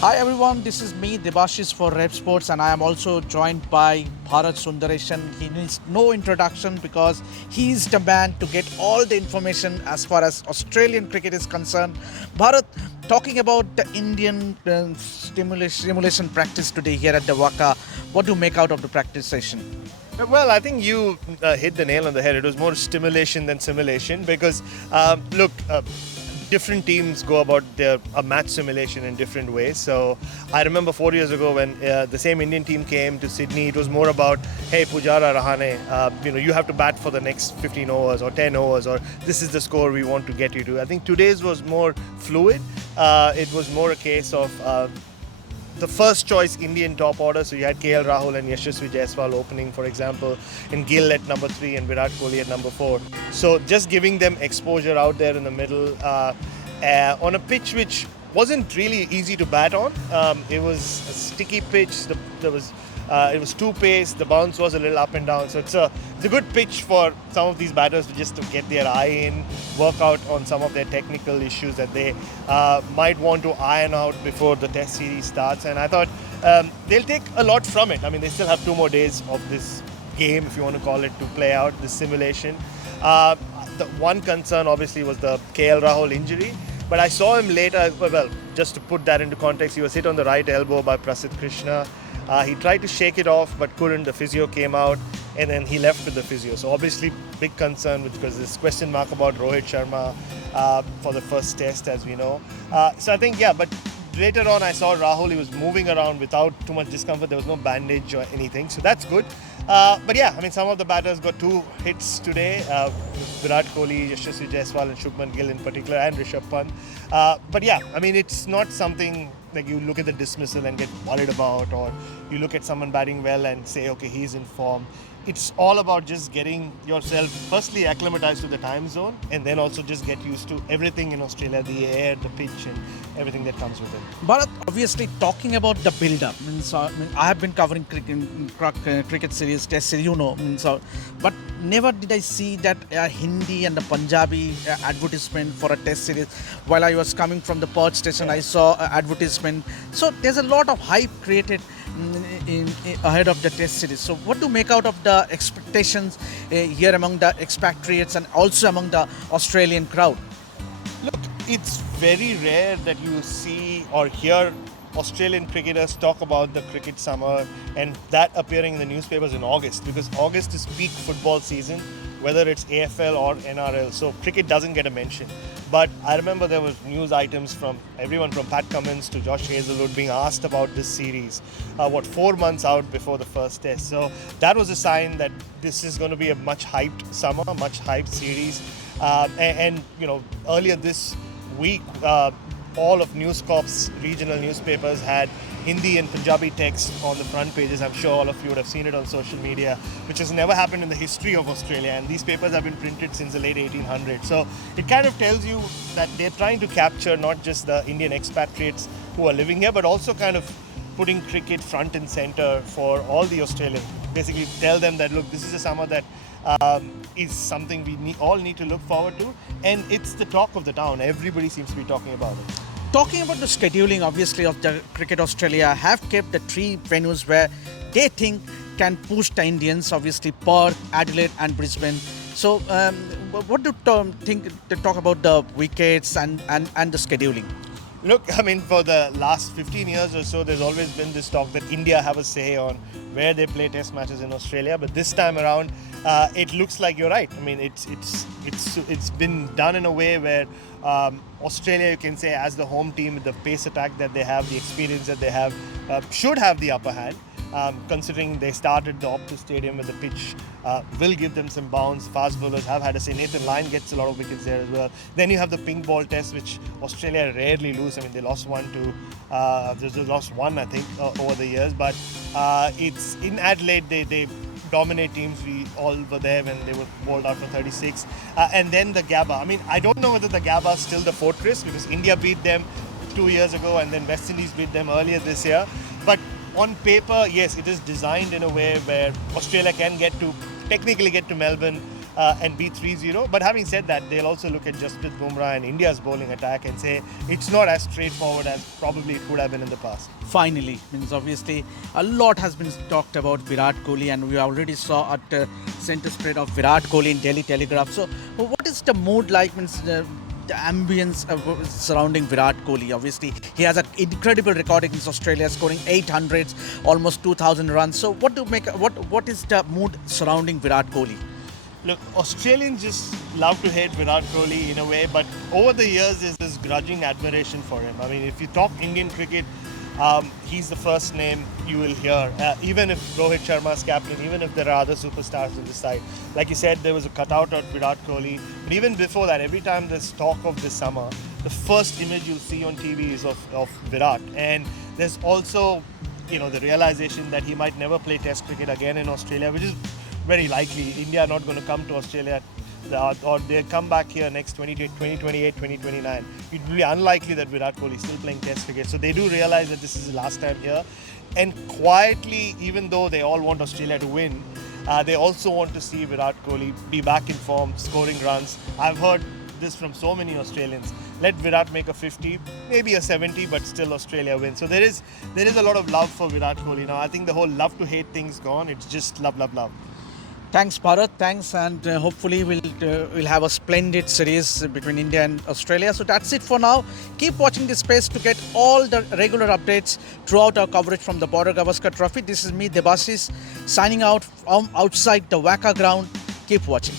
Hi everyone, this is me Debasis for Revsportz, and I am also joined by Bharat Sundareshan. He needs no introduction because he is the man to get all the information as far as Australian cricket is concerned. Bharat, talking about the Indian simulation practice today here at the WACCA, what do you make out of the practice session? Well, I think you hit the nail on the head. It was more stimulation than simulation because, look, different teams go about a match simulation in different ways. So I remember 4 years ago when the same Indian team came to Sydney, it was more about, hey, Pujara Rahane, you have to bat for the next 15 overs or 10 overs, or this is the score we want to get you to. I think today's was more fluid. It was more a case of the first choice Indian top order. So you had KL Rahul and Yashasvi Jaiswal opening, for example, and Gill at number 3 and Virat Kohli at number 4. So just giving them exposure out there in the middle on a pitch which wasn't really easy to bat on. It was a sticky pitch. It was two pace. The bounce was a little up and down. So it's a good pitch for some of these batters to get their eye in, work out on some of their technical issues that they might want to iron out before the Test series starts. And I thought they'll take a lot from it. I mean, they still have 2 more days of this game, if you want to call it, to play out this simulation. The one concern obviously was the KL Rahul injury. But I saw him later, well, just to put that into context, he was hit on the right elbow by Prasidh Krishna. He tried to shake it off but couldn't. The physio came out and then he left with the physio. So obviously big concern because there's question mark about Rohit Sharma for the first test, as we know. So I think, but later on I saw Rahul, he was moving around without too much discomfort. There was no bandage or anything. So that's good. Some of the batters got 2 hits today. Virat Kohli, Yashasvi Jaiswal and Shubman Gill in particular, and Rishabh Pant. It's not something like you look at the dismissal and get worried about, or you look at someone batting well and say, okay, he's in form. It's all about just getting yourself firstly acclimatized to the time zone, and then also just get used to everything in Australia, the air, the pitch, and everything that comes with it. Bharat, obviously talking about the build-up, I have been covering cricket series, Test series, but never did I see that Hindi and the Punjabi advertisement for a Test series. While I was coming from the Perth station, I saw advertisement. So there's a lot of hype created ahead of the Test series. So what to make out of the expectations here among the expatriates and also among the Australian crowd? Look, it's very rare that you see or hear Australian cricketers talk about the cricket summer and that appearing in the newspapers in August, because August is peak football season, whether it's AFL or NRL. So cricket doesn't get a mention. But I remember there was news items from everyone from Pat Cummins to Josh Hazlewood being asked about this series, 4 months out before the first test. So that was a sign that this is going to be a much hyped summer, much hyped series. Earlier this week, all of News Corp's regional newspapers had Hindi and Punjabi text on the front pages. I'm sure all of you would have seen it on social media, which has never happened in the history of Australia. And these papers have been printed since the late 1800s. So it kind of tells you that they're trying to capture not just the Indian expatriates who are living here, but also kind of putting cricket front and center for all the Australians. Basically tell them that, look, this is a summer that is something we all need to look forward to. And it's the talk of the town. Everybody seems to be talking about it. Talking about the scheduling, obviously, of the Cricket Australia have kept the 3 venues where they think can push the Indians, obviously Perth, Adelaide and Brisbane. So what do you think to talk about the wickets and the scheduling? Look, for the last 15 years or so, there's always been this talk that India have a say on where they play Test matches in Australia. But this time around, it looks like you're right. It's been done in a way where Australia, you can say, as the home team, with the pace attack that they have, the experience that they have, should have the upper hand. Considering they started the Optus Stadium with the pitch will give them some bounce. Fast bowlers have had a say. Nathan Lyon gets a lot of wickets there as well. Then you have the pink ball test, which Australia rarely lose. They lost one I think over the years, but it's in Adelaide they dominate teams. We all were there when they were bowled out for 36. And then the Gabba. I don't know whether the Gabba is still the fortress, because India beat them 2 years ago and then West Indies beat them earlier this year. But on paper, yes, it is designed in a way where Australia can technically get to Melbourne and be 3-0. But having said that, they'll also look at Jasprit Bumrah and India's bowling attack and say it's not as straightforward as probably it would have been in the past. Finally, means obviously a lot has been talked about Virat Kohli, and we already saw at centre spread of Virat Kohli in Delhi Telegraph. So what is the mood like? Means the ambience surrounding Virat Kohli. Obviously, he has an incredible record against Australia, scoring 800s, almost 2,000 runs. So what is the mood surrounding Virat Kohli? Look, Australians just love to hate Virat Kohli in a way, but over the years there's this grudging admiration for him. I mean, if you talk Indian cricket, he's the first name you will hear. Even if Rohit Sharma is captain, even if there are other superstars on the side. Like you said, there was a cutout of Virat Kohli. But even before that, every time there's talk of this summer, the first image you'll see on TV is of Virat. And there's also, the realization that he might never play Test cricket again in Australia, which is very likely. India are not going to come to Australia, or they'll come back here next 2028, 2029. It will be unlikely that Virat Kohli is still playing Test cricket. So they do realize that this is the last time here. And quietly, even though they all want Australia to win, they also want to see Virat Kohli be back in form, scoring runs. I've heard this from so many Australians. Let Virat make a 50, maybe a 70, but still Australia wins. So there is a lot of love for Virat Kohli now. I think the whole love to hate thing's gone. It's just love, love, love. Thanks, Bharat. Thanks, and hopefully we'll have a splendid series between India and Australia. So that's it for now. Keep watching this space to get all the regular updates throughout our coverage from the Border Gavaskar Trophy. This is me, Debasis, signing out from outside the WACCA ground. Keep watching.